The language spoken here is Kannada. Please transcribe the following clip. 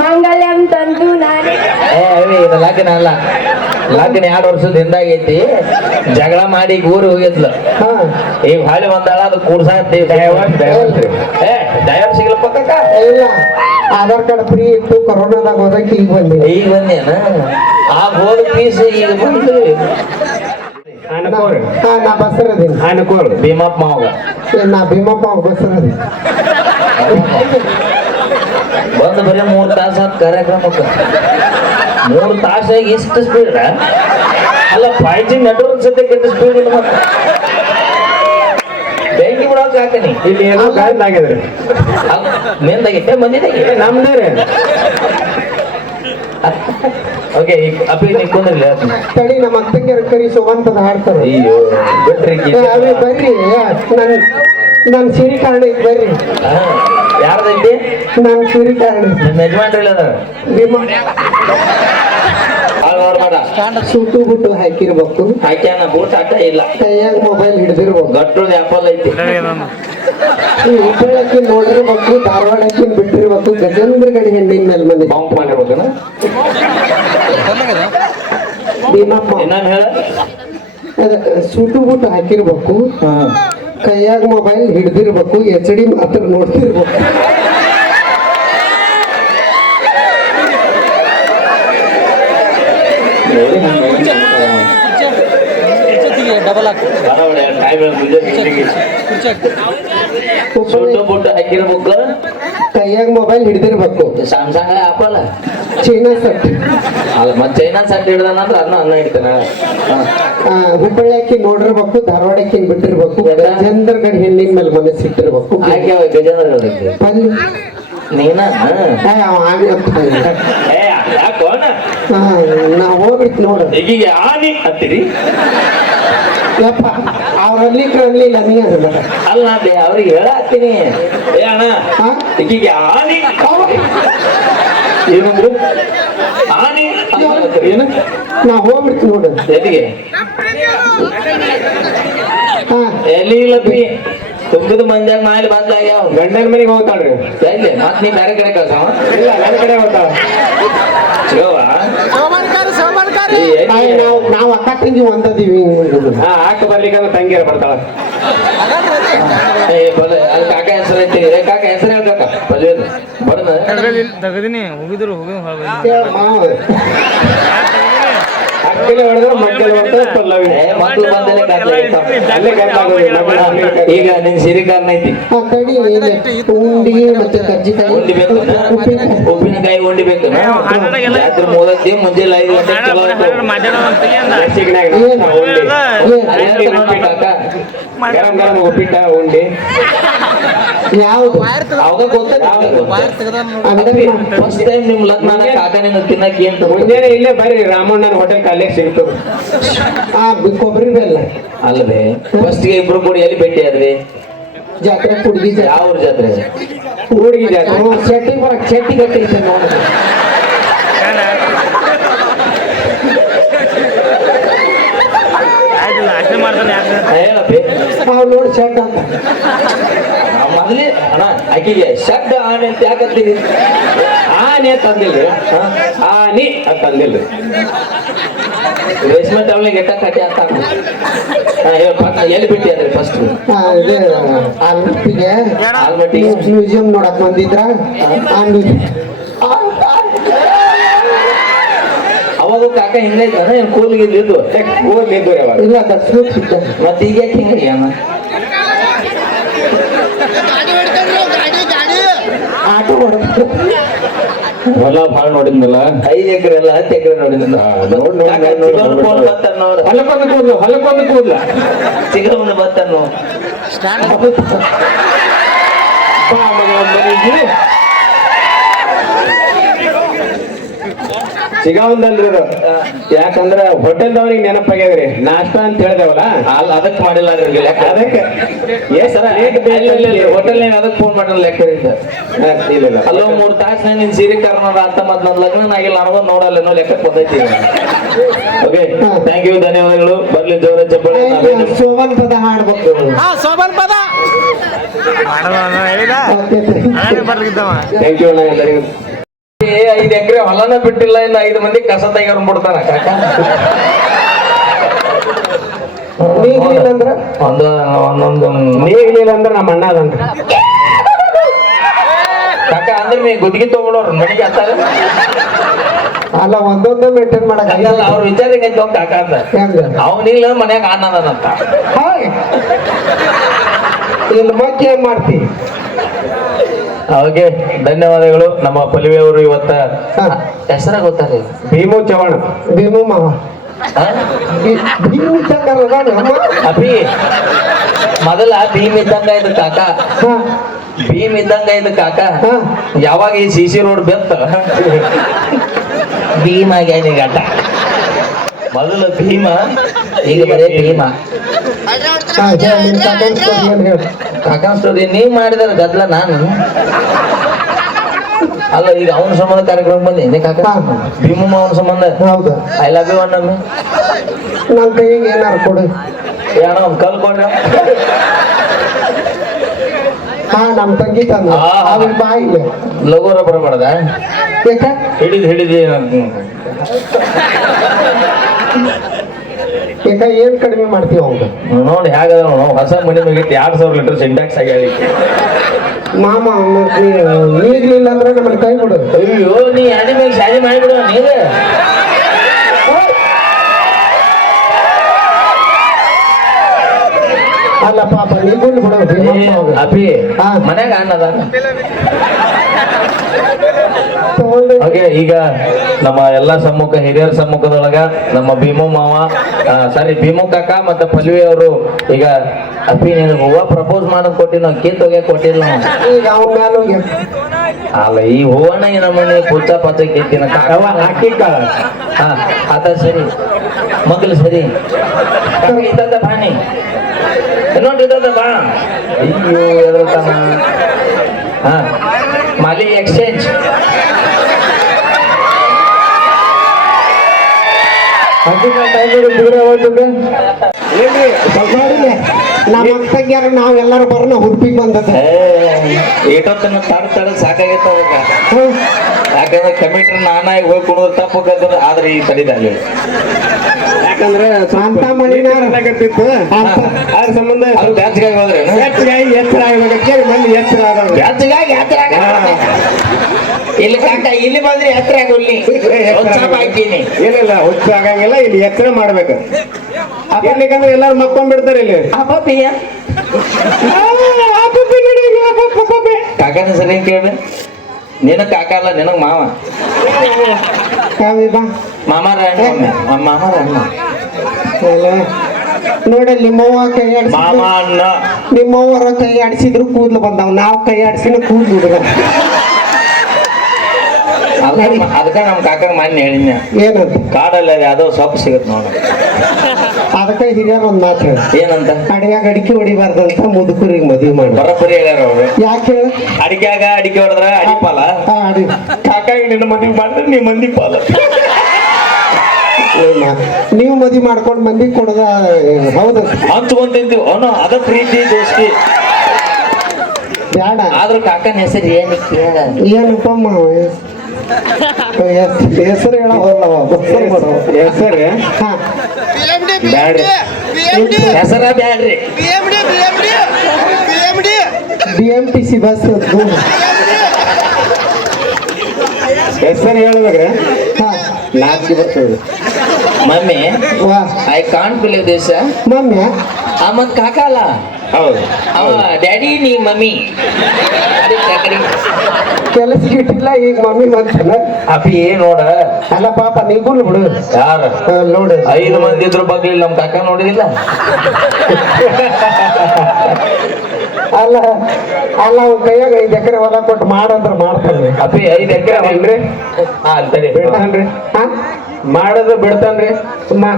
ಮಂಗಲ್ಯಂ ತಂದು ನಾನೇ ಇದು ಲಗ್ನ ಅಲ್ಲ, ಲಗ್ನ 2 ವರ್ಷದ ಹಿಂದಾಗೈತಿ. ಜಗಳ ಮಾಡಿ ಊರು ಹೋಗಿದ್ಲು. ಈಗ ಹಾಳಿ ಬಂದಾಳ, ಅದು ಕೂಡ್ಸಾಕ್ತೀವಿ. ಡೈವರ್ಸ್ ಸಿಗ್ಲಪ್ಪ ಕಕ್ಕ. ಇಲ್ಲ, ಆಧಾರ್ ಕಾರ್ಡ್ ಫ್ರೀ ಇತ್ತು, ಕೊರೋನಾದಾಗ ಹೋದಕ್ಕೆ ಈಗ ಬಂದಿಲ್ಲ. ಈಗ ಬಂದೇನ? ಆ ಹೋದ ಪೀಸ್ ಈಗ ಬಂದು ನಾ ಬಸರದೀನಿ. ಭೀಮಪ್ಪ ಮಾವ ನಾ ಭೀಮಪ್ಪ ಬಸರದೀನಿ. ಬಂದು ಬರೀ 3 ತಾಸು ಆದ ಕಾರ್ಯಕ್ರಮಕ್ಕೆ. 3 ತಾಸಾಗಿ ಇಷ್ಟು ಸ್ಪೀಡ್ ಅಲ್ಲ. 5G ನೆಟ್ವರ್ಕ್ ಸದ್ಯ ಕೆಟ್ಟ ಸ್ಪೀಡ್ ಇಲ್ಲ. ಮತ್ತೆ ಬೆಂಕಿ ಬಿಡೋಕೆ ಹಾಕನಿ ಇಲ್ಲಿ ಏನೋ ಗಾಯದಾಗಿದ್ರಿ ಮೇಲ್ದಾಗಿತ್ತೆ ಬಂದಿದ್ದಾಗೆ ನಮ್ದೇ ರೀ. ಓಕೆ, ಅಪ್ಪಿ ನಿಂತ್ಕೊಂಡ್ರಿಲ್ಲ ತಡಿ, ನಮ್ಮ ಅಕ್ಕಂಗೆ ಕರಿ ಶೋಭಾಂತದ ಹಾಡ್ತಾರೆ. ಅಯ್ಯೋ ಬಿಟ್ರಿ. ಅವೇ ಬರ್ರಿ, ನನ್ ಸಿರಿ ಕಾರಣ ಐತಿ, ಬರ್ರಿ. ಯಾರ್ದೈತಿ? ನನ್ ಸಿರಿ ಕಾರಣ ನಿಮ್ಮ ಯಜಮಾನ್ರಿಲ್ಲ ಅದ ಸುಟ್ಟು ಬುಟ್ಟು ಹಾಕಿರ್ಬೇಕು, ಹಾಕ್ಯಾನ ಬೂಟ್ ಆಟ ಇಲ್ಲ, ಕೈಯಾಗ ಮೊಬೈಲ್ ಹಿಡ್ದಿರ್ಬೇಕು, ಗಟ್ಟುಳ್ದ ಆಪಲ್ ಐತಿ, ಹುಬ್ಬಳ್ಳಕ್ಕಿ ನೋಡಿರ್ಬೇಕು, ಧಾರವಾಡಕ್ಕಿ ಬಿಟ್ಟಿರ್ಬೇಕು, ಗಜೇಂದ್ರ ಗಡಿ ಹೆಣ್ಣಿನ ಮೇಲೆ ಮನೆ ಬಾಂಕ್ ಮಾಡಿರ್ಬೇಕನ. ಭೀಮಪ್ಪ ಇನ್ನೊಂದು ಹೇಳ. ಸುಟ್ಟು ಬುಟ್ಟು ಹಾಕಿರ್ಬೇಕು, ಕೈಯಾಗ ಮೊಬೈಲ್ ಹಿಡ್ದಿರ್ಬೇಕು, HD ಮಾತ್ರ ನೋಡ್ತಿರ್ಬೇಕು. ಹಾಕಿರ್ಬೇಕು, ಕೈಯಾಗ ಮೊಬೈಲ್ ಹಿಡ್ದಿರ್ಬೇಕು, ಸ್ಯಾಮ್ಸಂಗ್ ಆಪಲ್ ಚೈನಾ ಸೆಟ್ ಅಲ್ಲ. ಮತ್ತೆ ಚೈನಾ ಸೆಟ್ ಹಿಡ್ದಾನಂದ್ರೆ ಅನ್ನ ಹಿಡ್ತಾನ. ಹುಬ್ಬಳ್ಳಕ್ಕಿ ನೋಡಿರ್ಬೇಕು, ಧಾರವಾಡಕ್ಕಿ ಬಿಟ್ಟಿರ್ಬೇಕು, ಗಜೇಂದ್ರ ಗಡಿ ಹೆಣ್ಣಿನ ಮೇಲೆ ಮನಸ್ಸು ಇಟ್ಟಿರ್ಬೇಕು. ಆಕೆ ಗಜೇಂದ್ರ ಅಲ್ಲಿ ನೀನ ಅವ ಆಗಿ ಅಂತ ಯಾಕೋಣ ನಾ ಹೋಗ್ಬಿಟ್ಟು ನೋಡ. ಈಗೀಗ ಆನಿ ಅಂತೀರಿ? ಯಪ್ಪ, ಅವ್ರಲ್ಲಿ ಅನ್ಲಿಲ್ಲ, ನೀ ಅಲ್ಲ ಅಲ್ಲ ಅವ್ರಿಗೆ ಹೇಳತ್ತೀನಿ. ಏ ಅಣ್ಣ, ಈಗೀಗ ಆನಿ ಏನಂದ್ರು? ಆನಿ ಏನು? ನಾ ಹೋಗ್ಬಿಟ್ಟು ನೋಡು. ಎಲ್ಲಿಗೆ? ಎಲ್ಲಿ ಇಲ್ಲಪ್ಪಿ, ತುಂಬಿದ ಮಂದ್ಯಾಗ ಮಾಡಿ ಬಂದಾಗ್ಯಾವ. ಗಂಡನ ಮನೆಗೆ ಹೋಗ್ತಾಳ್ರಿ. ಎಲ್ಲಿ ಮತ್ ನೀ ಬೇರೆ ಕಡೆ ಕಳ್ಸವ? ಇಲ್ಲ, ನನ್ನ ಕಡೆ ಹೋಗ್ತಾಳ. ನಾವು ಅಕ್ಕ ತಂಗಿ ಒಂದದೀವಿ. ಹಾಕ ಬರ್ಲಿಕ್ಕಂದ್ರೆ ತಂಗಿಯರ ಬರ್ತಾಳ. ಅಲ್ಲಿ ಕಾಕ ಹೆಸರು ಐತಿ. ಕಾಕ ಹೆಸರು ಹೇಳ್ಬೇಕ ಪಲ್ವೇದು ಬಡದ ಹೋಗಿದ್ರು ಅಕ್ಕಲೆ ಹೊಡೆದ್ರೆ ಮಕ್ಕಳು ಹೊಡೆದ್ರೆ ಪಲ್ಲವಿ. ಮಕ್ಕಳು ಬಂದಲೇ ಈಗ ನಿನ್ ಸಿರಿ ಕಾರಣ ಐತಿ. ಕಡಿ ಉಂಡಿ ಮತ್ತೆ ಕಜ್ಜಿಕಾಯಿ, ಉಂಡಿ ಬೇಕು, ಉಪ್ಪಿನಕಾಯಿ ಉಂಡಿ ಬೇಕು. ರಾತ್ರಿ 3 ಮುಂಜಾನೆ 5 ಗಂಟೆ ಚಲೋ ಗರಂ ಗರಂ ಉಪ್ಪಿಟ್ಟ ಉಂಡಿ ಯಾವ್ದು ಅವಾಗ ಫಸ್ಟ್ ಟೈಮ್ ನಿಮ್ ಲಗ್ನ ಕಾಕನಿಂದ ತಿನ್ನಕ್ ಏನ್ ಮುಂಜಾನೆ ಇಲ್ಲೇ ಬರ್ರಿ, ರಾಮಣ್ಣನ ಹೋಟೆಲ್ ಕಾಲೇ ಸಿಗ್ತದೆ. ಕೊಬ್ಬರಿ ಬೆಲ್ಲ ಅಲ್ಲದೆ ಫಸ್ಟ್ ಗೆ ಇಬ್ರು ಕೂಡಿ ಎಲ್ಲಿ ಭೇಟಿ ಆದ್ರಿ? ಜಾತ್ರೆ ಹುಡುಗಿ ಯಾವ ಊರ್ ಜಾತ್ರೆ? ಹುಡುಗಿ ಜಾತ್ರೆ. ಚಟ್ಟಿ ಬರಕ್ ಚಟ್ಟಿ ಗಟ್ಟೈತೆ ನೋಡಿ. ಹೇಳಪ್ಪಿ ನಾವು ನೋಡಿ ಶರ್ಟ್ ಅಂತ ಮೊದಲೇ ಅಣ್ಣ ಆಕಿಗೆ ಶಬ್ದ ಆನೆ ಅಂತ ಯಾಕಂತೀವಿ? ಆನೆ ತಂದಿಲ್ರಿ, ಆನಿ ಅಂತ ತಂದಿಲ್ರಿ. ರೇಷ್ಮೆ ಟವಲಿಗೆ ಎಟ್ಟ ಕಟ್ಟಿ ಅಂತ ಎಲ್ಲಿ ಬಿಟ್ಟಿ ಅಂದ್ರೆ ಫಸ್ಟ್ ಆಲ್ಮಟ್ಟಿಗೆ ಆಲ್ಮಟ್ಟಿಗೆ ಮ್ಯೂಸಿಯಂ ನೋಡಕ್ ಬಂದಿದ್ರ. ಅವಾಗ ಕಾಕ ಹಿಂಗೈತಾನ ಏನ್ ಕೂಲಿಗೆ ಇದ್ದು ಓದ್ಲಿದ್ದು ಯಾವಾಗ ಇಲ್ಲ ದರ್ಶನ ಮತ್ತೆ ಈಗ ಯಾಕೆ ಹಿಂಗ ಅಣ್ಣ? ಆಟೋ ಹೊಡೆದ್ರು. ಹೊಲ ಭಾಳ ನೋಡಿದ್ನಲ್ಲ. 5 ಎಕರೆ ಅಲ್ಲ 10 ಎಕರೆ ನೋಡಿದ್ನ. ಹೊಲಕ್ಕೊಂದು ಕೂದ್ಲು, ಹೊಲಕ್ಕೊಂದು ಕೂದ್ಲ ಚಿಗವನ್ನ ಬತ್ತನ್ನು ಸಿಗಾವಂದಲ್ರಿ ಅದು. ಯಾಕಂದ್ರ ಹೋಟೆಲ್ದವ್ರಿಗೆ ನೆನಪಾಗ್ಯದ್ರಿ, ನಾಷ್ಟ ಅಂತ ಹೇಳಿದವಲ್ಲ ಅಲ್ಲ ಅದಕ್ಕೆ ಮಾಡಿಲ್ಲ ಅದಕ್ಕೆ ಹೋಟೆಲ್ ಅದಕ್ಕೆ ಫೋನ್ ಮಾಡಿಲ್ಲ ಲೆಕ್ಕದಿಂದ. ಇಲ್ಲ ಅಲ್ಲೋ 3 ತಾಸು ನಿನ್ ಸೀರೆ ಕಾರಣದ ಅಂತ ಮತ್ ನನ್ ಲಗ್ನ ಆಗಿಲ್ಲ ನನಗೂ ನೋಡಲ್ಲ ಲೆಕ್ಕಕ್ಕೆ ಬಂದೈತಿ. ಓಕೆ, ಥ್ಯಾಂಕ್ ಯು, ಧನ್ಯವಾದಗಳು. ಬರ್ಲಿ ಜೋರ ಚಪ್ಪಳಿ. ಶೋಭನ್ ಪದ ಹಾಡ್ಬೇಕು. ಸೋಬನ್ ಪದ ಥ್ಯಾಂಕ್ ಯು ಅಣ್ಣ ಎಲ್ಲರಿಗೂ. ಎಕರೆ ಹೊಲನ ಬಿಟ್ಟಿಲ್ಲ, ಇನ್ನು 5 ಮಂದಿ ಕಸ ತೆಗಿಯೋರ್ ಬಿಡ್ತಾನ ಕಾಕ. ನೀಗ್ಲಿಲ್ಲ ಅಂದ್ರ ಒಂದೊಂದು ನೀಗ್ಲಿಲ್ಲ ಅಂದ್ರೆ ನಮ್ಮ ಅಣ್ಣ ಅದನ್ರಿ. ಕಾಕ ಅಂದ್ರೆ ನೀ ಗುದ್ಗಿ ತಗೊಳೋರು ಮನೆಗೆ ಹತ್ತಾರ. ಅಲ್ಲ ಒಂದೊಂದೇ ಮೇಂಟೈನ್ ಮಾಡಕ್ ಹಂಗಲ್ಲ, ಅವ್ರ ವಿಚಾರ ಹೆಂಗೈತಿ ಹೋಗ್ ಕಾಕ ಅಂತ. ಅವನಿಲ್ಲ ಮನ್ಯಾಗ ಅನ್ನದಾನಂತ. ಇಲ್ಲಿ ಮತ್ತೆ ಏನ್ ಮಾಡ್ತಿ? ಅವಾಗೆ ಧನ್ಯವಾದಗಳು. ನಮ್ಮ ಪಲ್ವಿ ಅವರು ಇವತ್ತ ಹೆಸರ ಗೊತ್ತಾರೆ, ಭೀಮು ಚವಾಣ. ಭೀಮು ಮಾವ ಭೀಮ್ ಅಭಿ ಮೊದಲ ಭೀಮ್ ಇದ್ದಂಗ ಇದು ಕಾಕ, ಭೀಮ್ ಇದ್ದಂಗ ಇದು ಕಾಕ. ಯಾವಾಗ ಈ CC ರೋಡ್ ಬೆತ್ತ ಭೀಮ್ ಆಗ್ಯಾನ ಈಗ ಆಟ. ಮೊದಲು ಭೀಮ, ಈಗ ಬರೇ ಭೀಮ. ಕಾಕನ್ ಸ್ಟೋರಿ ನೀವ್ ಮಾಡಿದಾರ ಗದ್ಲ ನಾನು ಅಲ್ಲ. ಈಗ ಅವನ ಸಂಬಂಧ ಕಾರ್ಯಕ್ರಮ ಬಂದೆ ಕಾಕ, ಭೀಮಮ್ಮ ಅವನ ಸಂಬಂಧ. ಹೌದು. ಐ ಲವ್ ಯು ಅಣ್ಣಮ್ಮಿ. ನನ್ನ ಕೈಗೆ ಏನಾರು ಕೊಡು. ಏನೋ ಒಂದ್ ಕಲ್ ಕೊಡ್ರಿ. ನಮ್ ತಂಗಿ ತಂದ ಅವ್ರಿಗೆ ಬಾಯಿಲ್ಲ ಲಗೋರ ಬರಬಾರ್ದ, ಯಾಕ ಹಿಡಿದು ಯಾಕ ಏನ್ ಕಡಿಮೆ ಮಾಡ್ತೀವಿ ಅವಂಗ ನೋಡಿ ಹೇಗದ ಹೊಸ ಮನೆ ಮುಗಿತ್ತು 2000 ಲೀಟರ್ ಸಿಂಟ್ಯಾಕ್ಸ್ ಆಗ್ಯಾವ. ಮಾಮ ನೀಗ್ಲಿಲ್ಲ ಅಂದ್ರೆ ನಮ್ಮನ್ನ ಕೈ ಬಿಡು. ಅಯ್ಯೋ ನೀ ಅಡಿ ಮೇಲೆ ಶಾದಿ ಮಾಡಿಬಿಡು ನೀಗ. ಅಲ್ಲ ಪಾಪ ನೀಗುಲ್ ಬಿಡು. ಅಭಿ ಮನ್ಯಾಗ ಅನ್ನದ ಓಕೆ. ಈಗ ನಮ್ಮ ಎಲ್ಲಾ ಸಮ್ಮುಖ ಹಿರಿಯರ ಸಮ್ಮುಖದೊಳಗ ನಮ್ಮ ಭೀಮು ಮಾವ, ಸಾರಿ ಭೀಮು ಕಾಕ ಮತ್ತೆ ಪಲ್ವಿ ಅವರು ಈಗ ಅಪ್ಪಿ ನೀನು ಹೂವ ಪ್ರಪೋಸ್ ಮಾಡಕ್ ಕೊಟ್ಟಿನ ಕಿತ್ ಹೋಗ್ಯಾಕ ಕೊಟ್ಟಿಲ್ಲ ನಾವು. ಈಗ ಅವನ ಮ್ಯಾಲ ಹೋಗಿ ಅಲ್ಲ ಈ ಹೂವನ ಈ ನಮ್ಮನೆ ಪುಚ್ಚ ಪಚ್ಚ ಕಿತ್ತಿನ ಹಾಕಿ ಹಾ ಆತ ಸರಿ ಮಗಲು ಸರಿ ಇದ್ದ ಬಾಣಿ ನೋಡಿ ಇದ್ದ ಬಾ. ಅಯ್ಯೋ ಎದರ್ತಾನ. ಹಾ ಮಾಲಿ ಎಕ್ಸ್ಚೇಂಜ್ ನಮ್ಮ ತಂಗಿಯಾರ ನಾವೆಲ್ಲರೂ ಬರೋಣ ಹುಡುಪಿಗೆ ಬಂದದ. ಏಟೊತ್ತನ ತಡ ಸಾಕಾಗೈತ ಅದಕ್ಕ. ಯಾಕಂದ್ರೆ ಕಮಿಟ್ರಿ ನಾನಾಗಿ ಹೋಗಿ ಕೊಡೋದು ತಪ್ಪು ಆದ್ರೆ ಈ ತಡಿದಾಗ ಯಾಕಂದ್ರೆ ಅಂತ ಮಳಿನಾರ ಅದ್ರ ಸಂಬಂಧ ಅದು ಬ್ಯಾಚ್ಗಾಗಿ ಹೋದ್ರೆ ಎತ್ತರ ಆಗ್ಬೇಕಂತ ಮಂದಿ ಎತ್ತರ ಆದವ್ರು. ಬ್ಯಾಚ್ಗಾಗಿ ಇಲ್ಲಿ ಕಾಕ ಇಲ್ಲಿ ಬಂದ್ರೆ ಎತ್ತರ ಆಗೋಲ್ಲಿ ಹಾಕೀನಿ. ಏನಿಲ್ಲ ಹುಚ್ಚ ಆಗಂಗಿಲ್ಲ, ಇಲ್ಲಿ ಎತ್ತರ ಮಾಡ್ಬೇಕು. ಯಾಕಂದ್ರೆ ಎಲ್ಲಾರು ಮಕ್ಕೊಂಡ್ಬಿಡ್ತಾರೆ ಇಲ್ಲಿ. ಕಾಕನ ಸರಿ ಕೇಳ್ರಿ. ನಿನಗ್ ಕಾಕ ಅಲ್ಲ, ನಿನಗ್ ಮಾವ. ಮಾಮಾರ ಮಾಮಾರ ಅಣ್ಣ ನೋಡಲ್ಲಿ ನಿಮ್ಮವ್ವ ಕೈ ಮಾಮ ಅಣ್ಣ. ನಿಮ್ಮವ್ವರ ಕೈ ಆಡಿಸಿದ್ರು ಕೂದ್ಲು ಬಂದಾವ್, ನಾವು ಕೈ ಆಡಿಸಿನ ಕೂದ್ಲು ಹುಡುಗ. ಅದಕ್ಕ ನಮ್ ಕಾಕ ಮಾನ್ಯ ಹೇಳಿನ ಏನಂತ ಕಾಡಲ್ಲ ಯಾವ್ದೋ ಸೊಪ್ಪು ಸಿಗತ್ ನೋಡ. ಅದಕ್ಕೆ ಹಿರಿಯರ್ ಒಂದ್ ಮಾತು ಹೇಳಿ, ಏನಂತ ಅಡಿಯಾಗ ಅಡಿಕೆ ಹೊಡಿಬಾರ್ದಂತ ಮುದುಕರಿಗೆ ಮದುವೆ ಮಾಡಿ. ಬರಬ್ಬರಿ ಹೇಳ್ಯಾರ ಅವ್ರು. ಯಾಕೆ ಹೇಳ ಅಡಿಕೆಯಾಗ ಅಡಿಕೆ ಹೊಡೆದ್ರ ಅಡಿಪಾಲ, ಅಡಿ ಕಾಕಾಗಿ ನಿನ್ನ ಮದುವೆ ಮಾಡಿದ್ರೆ ನೀ ಮಂದಿ ಪಾಲ. ನೀವು ಮದುವೆ ಮಾಡ್ಕೊಂಡು ಮಂದಿ ಕೊಡದ ಹೌದ ಹಂಚ್ಕೊಂತಿದ್ವಿ ಅವನು ಅದ ಪ್ರೀತಿ ದೋಸ್ತಿ ಬ್ಯಾಡ. ಆದ್ರೂ ಕಾಕನ ಹೆಸರು ಏನು ಕೇಳ ಏನಪ್ಪ ಮಾವ ಹೆಸರು ಹೇಳವಲ್ಲವ ಹೆಸರು ಬ್ಯಾಡ್ರಿ, ಹೆಸರ ಬ್ಯಾಡ್ರಿ. BMTC ಬಸ್ ಹೆಸರು ಹೇಳ್ಬೇಕ್ರೆ ನಾಲ್ಕು ಬರ್ತದೆ. ಮಮ್ಮಿ ವಾ I can't believe this. Mummy ಮತ್ ಕಾಕ ಅಲ್ಲ, ಹೌದು ಅವ ಡ್ಯಾಡಿ ನೀ ಮಮ್ಮಿ. ಕೆಲಸ ಇಟ್ಟಿಲ್ಲ ಈಗ ಮಮ್ಮಿ ಮಾಡ್ತಾನ. ಅಪ್ಪಿ ನೋಡ ಅಲ್ಲ ಪಾಪ ನೀಗುಲ್ ಬಿಡು. ಯಾರ ನೋಡು 5 ಮಂದಿ ಇದ್ರು ಬಗ್ಲಿಲ್ಲ, ನಮ್ ಕಾಕ ನೋಡಿದಿಲ್ಲ. ಅಲ್ಲ ಅಲ್ಲ ಅವ್ನ ಕೈಯಾಗ 5 ಎಕರೆ ಹೊಲ ಕೊಟ್ಟು ಮಾಡಂದ್ರ ಮಾಡ್ತಾನೆ. ಅಪ್ಪಿ 5 ಎಕರೆ ಅಲ್ರಿ. ಅಲ್ಲಿ ತಡಿ ಬಿಡ್ತಾನ್ರಿ, ಹಾ ಮಾಡೋದು ಬಿಡ್ತಾನ್ರಿ. ಮಾ